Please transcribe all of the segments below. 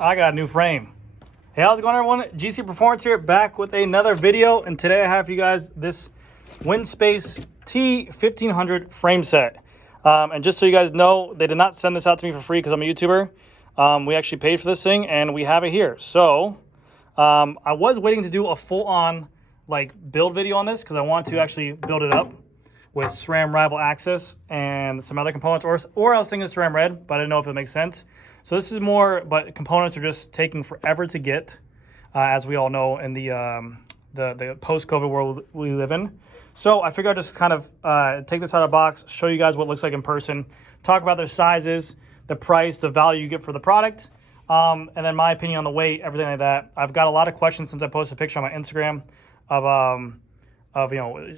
I got a new frame. Hey, how's it going, everyone? GC Performance here, back with another video, and today I have for you guys this Winspace T1500 frame set. And just so you guys know, they did not send this out to me for free because I'm a YouTuber. We actually paid for this thing, and we have it here. So I was waiting to do a full-on build video on this because I want to actually build it up with SRAM rival access and some other components, or I was thinking SRAM red, but I didn't know if it makes sense. So this is more, but components are just taking forever to get, as we all know in the post-COVID world we live in. So I figured I'd just kind of take this out of the box, show you guys what it looks like in person, talk about their sizes, the price, the value you get for the product, and then my opinion on the weight, everything like that. I've got a lot of questions since I posted a picture on my Instagram of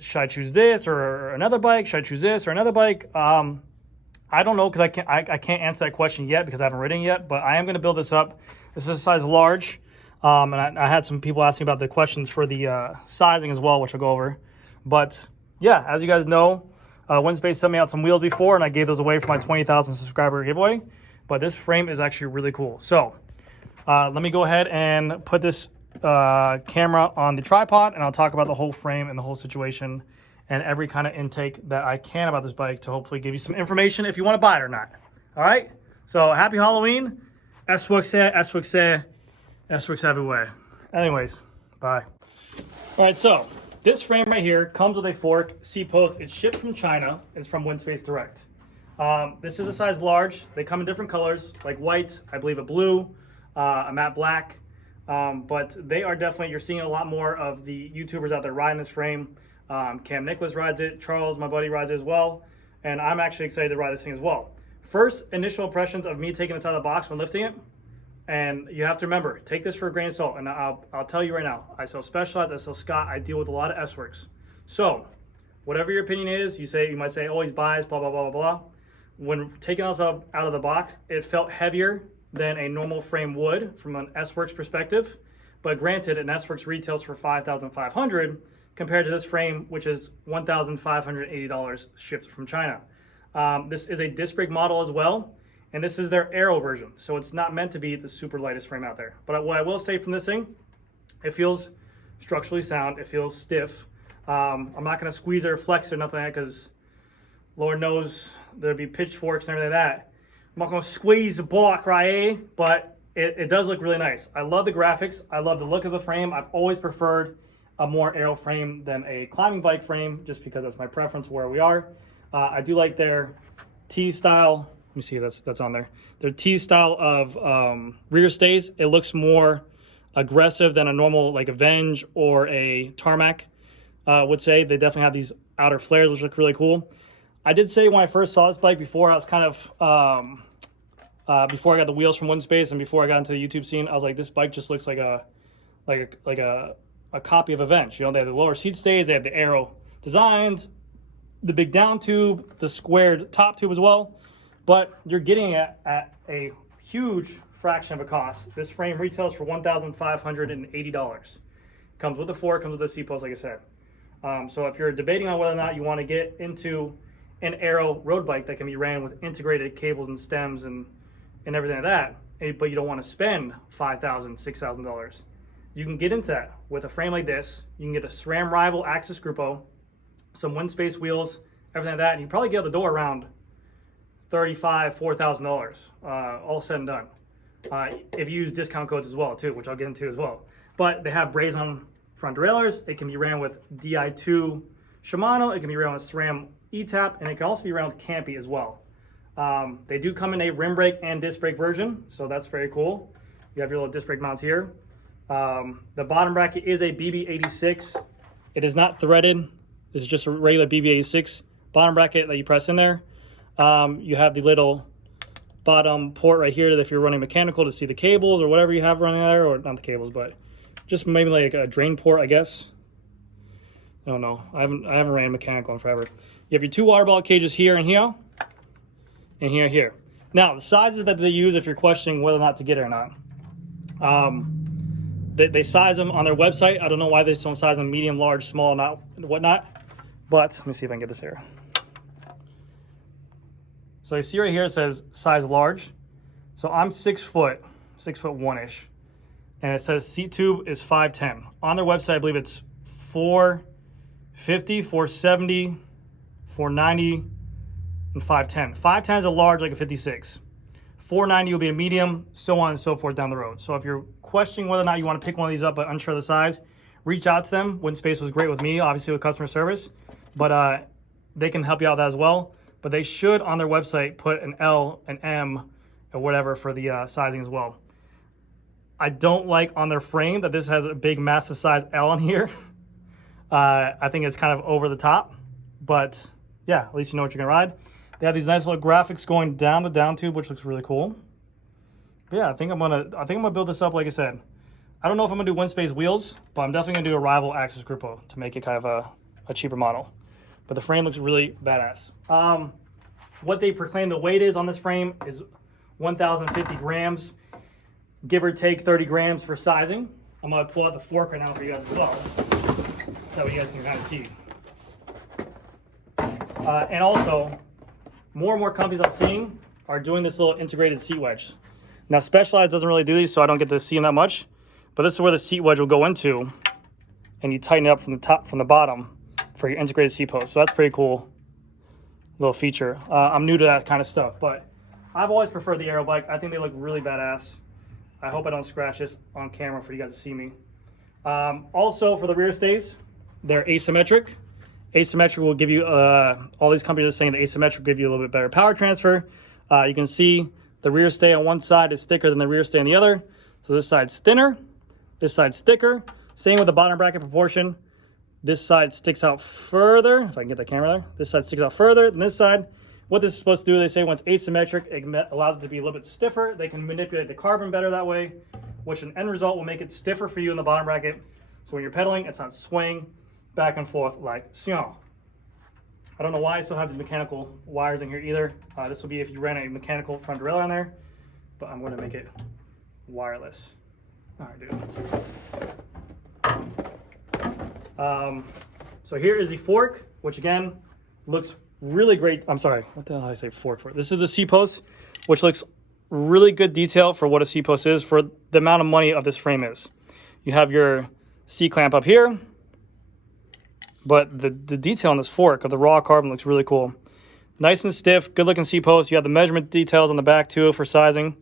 should I choose this or another bike? Should I choose this or another bike? I don't know, because I can't answer that question yet because I haven't ridden yet, but I am going to build this up. This is a size large, and I had some people asking about the questions for the sizing as well, which I'll go over. But yeah, as you guys know, Winspace sent me out some wheels before, and I gave those away for my 20,000 subscriber giveaway. But this frame is actually really cool. So let me go ahead and put this camera on the tripod, and I'll talk about the whole frame and the whole situation and every kind of intake that I can about this bike to hopefully give you some information if you want to buy it or not. All right? So happy Halloween. S-Works everywhere. Anyways, bye. All right, so this frame right here comes with a fork, C-post. It's shipped from China. It's from Winspace Direct. This is a size large. They come in different colors, like white, I believe a blue, a matte black. But they are definitely, you're seeing a lot more of the YouTubers out there riding this frame. Cam Nicholas rides it, Charles, my buddy, rides it as well, and I'm actually excited to ride this thing as well. First initial impressions of me taking this out of the box when lifting it, and you have to remember, take this for a grain of salt, and I'll tell you right now, I sell Specialized, I sell Scott, I deal with a lot of S-Works. So, whatever your opinion is, you might say, oh, he's biased, blah, blah, blah, blah, blah. When taking this out of the box, it felt heavier than a normal frame would from an S-Works perspective, but granted, an S-Works retails for $5,500, compared to this frame, which is $1,580 shipped from China. This is a disc brake model as well, and this is their Aero version, so it's not meant to be the super lightest frame out there. But what I will say from this thing, it feels structurally sound, it feels stiff. I'm not gonna squeeze it or flex it or nothing like that, because Lord knows there'd be pitchforks and everything like that. I'm not gonna squeeze the block, right? But it does look really nice. I love the graphics, I love the look of the frame. I've always preferred a more aero frame than a climbing bike frame, just because that's my preference where we are. I do like their T-style, let me see if that's on there. Their T-style of rear stays. It looks more aggressive than a normal like Avenge or a Tarmac would say. They definitely have these outer flares, which look really cool. I did say when I first saw this bike before, I was kind of, before I got the wheels from Winspace and before I got into the YouTube scene, I was like, this bike just looks like a copy of Avenge. You know, they have the lower seat stays, they have the Aero designs, the big down tube, the squared top tube as well. But you're getting it at a huge fraction of a cost. This frame retails for $1,580. Comes with a fork, comes with a C-post, like I said. So if you're debating on whether or not you want to get into an Aero road bike that can be ran with integrated cables and stems and everything like that, but you don't want to spend $5,000, $6,000, you can get into that with a frame like this. You can get a SRAM rival Axis Grupo, some Winspace wheels, everything like that, and you probably get out the door around $3,500, $4,000, all said and done. If you use discount codes as well, too, which I'll get into as well. But they have brazen front derailleurs. It can be ran with Di2 Shimano. It can be ran with SRAM E-Tap, and it can also be ran with Campy as well. They do come in a rim brake and disc brake version, so that's very cool. You have your little disc brake mounts here. The bottom bracket is a BB86. It is not threaded. This is just a regular BB86 bottom bracket that you press in there. You have the little bottom port right here that if you're running mechanical to see the cables or whatever you have running there, or not the cables, but just maybe like a drain port, I guess. I don't know. I haven't ran mechanical in forever. You have your two water bottle cages here and here, and here and here. Now, the sizes that they use, if you're questioning whether or not to get it or not, they size them on their website. I don't know why they don't size them medium, large, small, not whatnot. But let me see if I can get this here. So you see right here it says size large. So I'm 6 foot. 6'1"-ish. And it says seat tube is 5'10". On their website, I believe it's 450, 470, 490, and 5'10". 5'10 is a large, like a 56. 490 will be a medium, so on and so forth down the road. So if you're questioning whether or not you want to pick one of these up but unsure of the size, reach out to them. Winspace was great with me, obviously with customer service, but they can help you out with that as well. But they should, on their website, put an L, an M, or whatever for the sizing as well. I don't like on their frame that this has a big, massive size L on here. I think it's kind of over the top, but yeah, at least you know what you're gonna ride. They have these nice little graphics going down the down tube, which looks really cool. But yeah, I think I'm gonna build this up. Like I said, I don't know if I'm gonna do Winspace wheels, but I'm definitely gonna do a rival Axis Grupo to make it kind of a cheaper model. But the frame looks really badass. What they proclaim the weight is on this frame is 1,050 grams, give or take 30 grams for sizing. I'm gonna pull out the fork right now for you guys as well, so you guys can kind of see. And also, more and more companies I'm seeing are doing this little integrated seat wedge. Now, Specialized doesn't really do these, so I don't get to see them that much. But this is where the seat wedge will go into, and you tighten it up from the top, from the bottom, for your integrated seat post. So that's pretty cool little feature. I'm new to that kind of stuff, but I've always preferred the Aero bike. I think they look really badass. I hope I don't scratch this on camera for you guys to see me. Also, for the rear stays, they're asymmetric. Asymmetric will give you, all these companies are saying that asymmetric will give you a little bit better power transfer. You can see the rear stay on one side is thicker than the rear stay on the other. So this side's thinner, this side's thicker. Same with the bottom bracket proportion. This side sticks out further, if I can get the camera there. This side sticks out further than this side. What this is supposed to do, they say when it's asymmetric, it allows it to be a little bit stiffer. They can manipulate the carbon better that way, which in end result will make it stiffer for you in the bottom bracket. So when you're pedaling, it's not swaying back and forth like so. I don't know why I still have these mechanical wires in here either. This will be if you ran a mechanical front derailleur on there, but I'm going to make it wireless. All right, dude. So here is the fork, which again looks really great. I'm sorry, what the hell did I say fork for? This is the seat post, which looks really good detail for what a seat post is, for the amount of money of this frame is. You have your C clamp up here, but the detail on this fork of the raw carbon looks really cool. Nice and stiff, good looking seat post. You have the measurement details on the back too for sizing,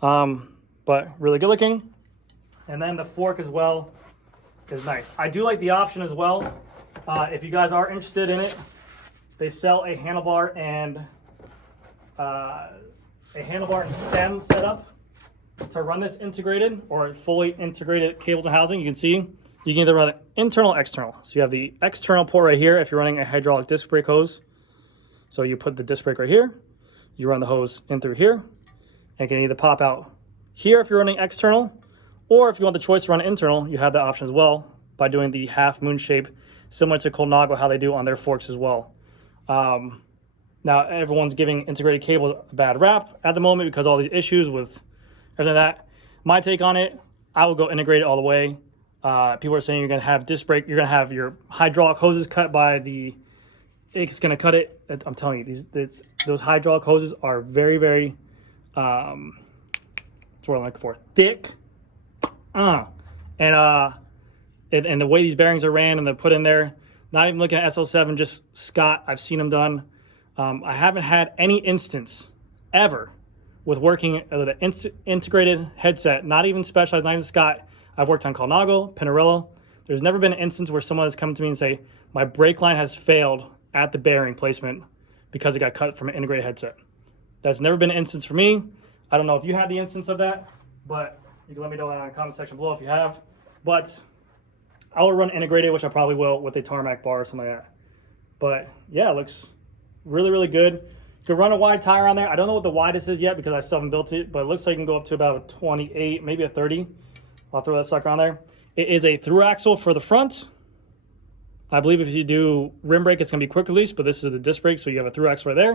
but really good looking. And then the fork as well is nice. I do like the option as well. If you guys are interested in it, they sell a handlebar and stem setup to run this integrated or fully integrated cable to housing. You can see you can either run it internal or external. So you have the external port right here if you're running a hydraulic disc brake hose. So you put the disc brake right here, you run the hose in through here, and it can either pop out here if you're running external, or if you want the choice to run internal, you have that option as well by doing the half moon shape, similar to Colnago, how they do on their forks as well. Now everyone's giving integrated cables a bad rap at the moment because of all these issues with everything that. My take on it, I will go integrated all the way. People are saying you're gonna have disc brake, you're gonna have your hydraulic hoses cut by the, it's gonna cut it. I'm telling you, those hydraulic hoses are very, very, that's what I'm looking for, thick. And the way these bearings are ran and they're put in there, not even looking at SL7, just Scott, I've seen them done. I haven't had any instance ever with working with an integrated headset, not even Specialized, not even Scott. I've worked on Colnago, Pinarello. There's never been an instance where someone has come to me and say, my brake line has failed at the bearing placement because it got cut from an integrated headset. That's never been an instance for me. I don't know if you had the instance of that, but you can let me know in the comment section below if you have. But I will run integrated, which I probably will, with a tarmac bar or something like that. But yeah, it looks really, really good. You can run a wide tire on there. I don't know what the widest is yet because I still haven't built it, but it looks like you can go up to about a 28, maybe a 30. I'll throw that sucker on there. It is a through axle for the front. I believe if you do rim brake, it's gonna be quick release, but this is the disc brake, so you have a through axle right there.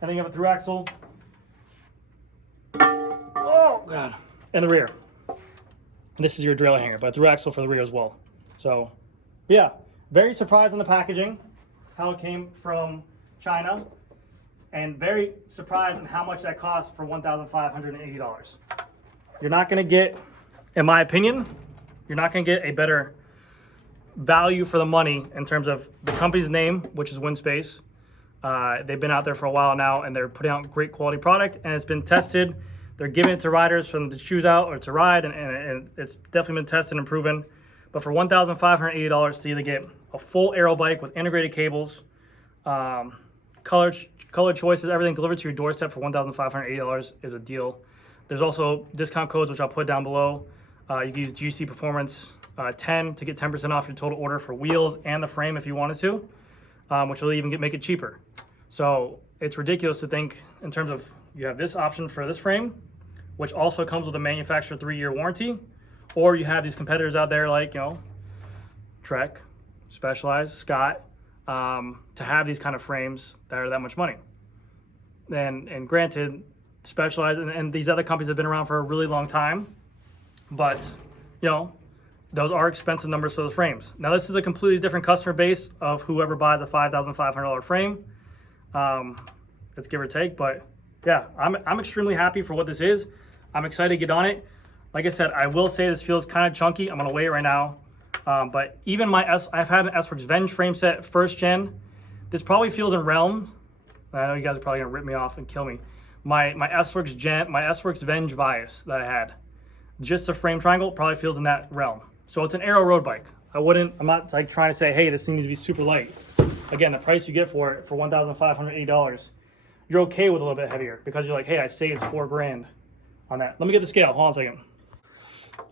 And then you have a through axle. Oh God, in the rear. And this is your derailleur hanger, but through axle for the rear as well. So yeah, very surprised on the packaging, how it came from China, and very surprised on how much that cost for $1,580. you're not going to get, in my opinion, you're not going to get a better value for the money in terms of the company's name, which is Winspace. They've been out there for a while now, and they're putting out great quality product, and it's been tested. They're giving it to riders for them to choose out or to ride, and it's definitely been tested and proven. But for $1,580 to either get a full Aero bike with integrated cables, color choices, everything delivered to your doorstep for $1,580 is a deal. There's also discount codes, which I'll put down below. You can use GC Performance 10 to get 10% off your total order for wheels and the frame if you wanted to, which will even make it cheaper. So it's ridiculous to think in terms of you have this option for this frame, which also comes with a manufacturer 3-year warranty, or you have these competitors out there like, you know, Trek, Specialized, Scott, to have these kind of frames that are that much money. And granted, Specialized and these other companies have been around for a really long time, but you know, those are expensive numbers for those frames. Now this is a completely different customer base of whoever buys a $5,500 frame. It's give or take, but yeah, I'm extremely happy for what this is. I'm excited to get on it. Like I said, I will say this feels kind of chunky. I'm gonna weigh it right now. But even I've had an S-Works Venge frame set, first gen. This probably feels in realm. I know you guys are probably gonna rip me off and kill me. My S-Works Venge Vias that I had, just a frame triangle, probably feels in that realm. So it's an Aero road bike. I'm not like trying to say, hey, this thing needs to be super light. Again, the price you get for it for $1,580, you're okay with a little bit heavier because you're like, hey, I saved $4,000 on that. Let me get the scale. Hold on a second.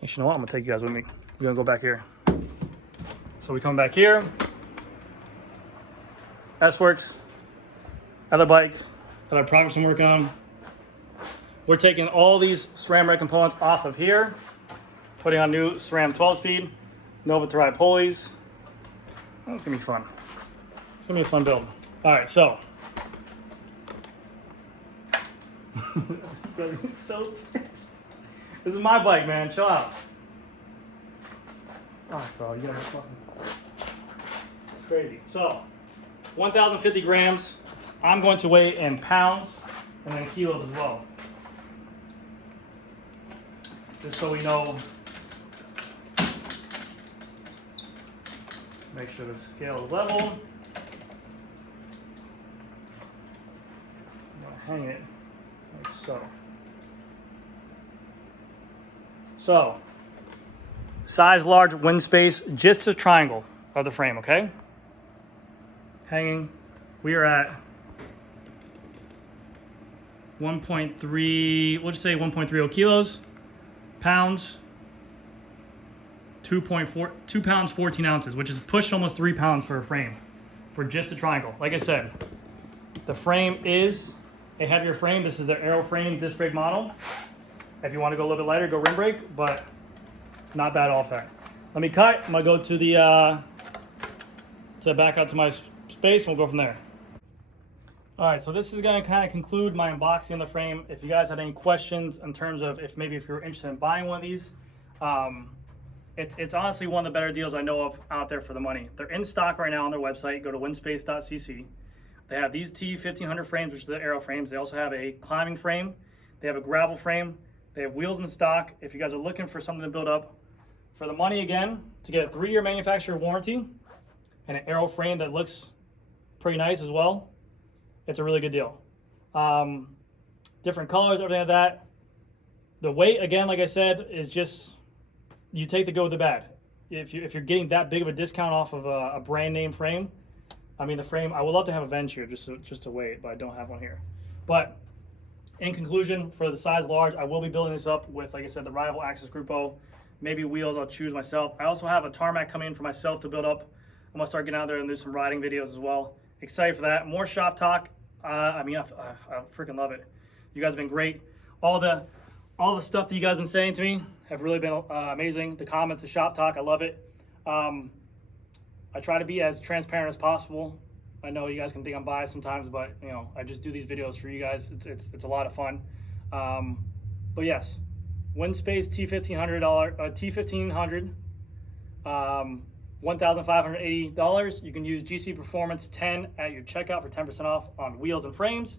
Actually, you know what? I'm gonna take you guys with me. We're gonna go back here. So we come back here. S-Works, other bike, other products I'm working on. We're taking all these SRAM red components off of here, putting on new SRAM 12-speed, Nova to ride pulleys. Oh, it's gonna be fun. It's gonna be a fun build. All right, so. So pissed. This is my bike, man. Chill out. Oh, bro, you gotta fucking crazy. So, 1,050 grams. I'm going to weigh in pounds and then kilos as well. Just so we know. Make sure the scale is level. I'm gonna hang it like so. So, size large Winspace, just a triangle of the frame, okay? Hanging, we are at 1.3, we'll just say 1.30 kilos, pounds, 2 pounds, 14 ounces, which is pushing almost 3 pounds for a frame, for just a triangle. Like I said, the frame is a heavier frame. This is the Aero frame disc brake model. If you want to go a little bit lighter, go rim brake, but not bad off that. Let me cut. I'm gonna go to the back out to my space, and we'll go from there. All right, so this is gonna kind of conclude my unboxing of the frame. If you guys had any questions in terms of if you're interested in buying one of these, it's honestly one of the better deals I know of out there for the money. They're in stock right now on their website. Go to winspace.cc. They have these T1500 frames, which are the Aero frames. They also have a climbing frame. They have a gravel frame. They have wheels in stock. If you guys are looking for something to build up for the money, again, to get a 3-year manufacturer warranty and an Aero frame that looks pretty nice as well, it's a really good deal. Different colors, everything like that. The weight, again, like I said, is just, you take the good with the bad. If you're getting that big of a discount off of a brand name frame, I mean the frame, I would love to have a Venge here just to weigh it, but I don't have one here. But in conclusion, for the size large, I will be building this up with, like I said, the Rival Axis Grupo. Maybe wheels I'll choose myself. I also have a tarmac coming in for myself to build up. I'm gonna start getting out there and do some riding videos as well. Excited for that. More shop talk. I freaking love it. You guys have been great. All the stuff that you guys have been saying to me have really been amazing. The comments, the shop talk, I love it. I try to be as transparent as possible. I know you guys can think I'm biased sometimes, but you know, I just do these videos for you guys. It's a lot of fun. But yes, Winspace T1500, $1,580. You can use GC Performance 10 at your checkout for 10% off on wheels and frames,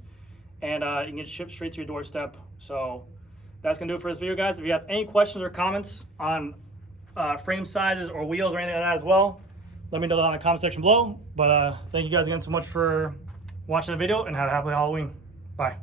and you can get shipped straight to your doorstep. So that's going to do it for this video, guys. If you have any questions or comments on frame sizes or wheels or anything like that as well, let me know down in the comment section below. But thank you guys again so much for watching the video, and have a happy Halloween. Bye.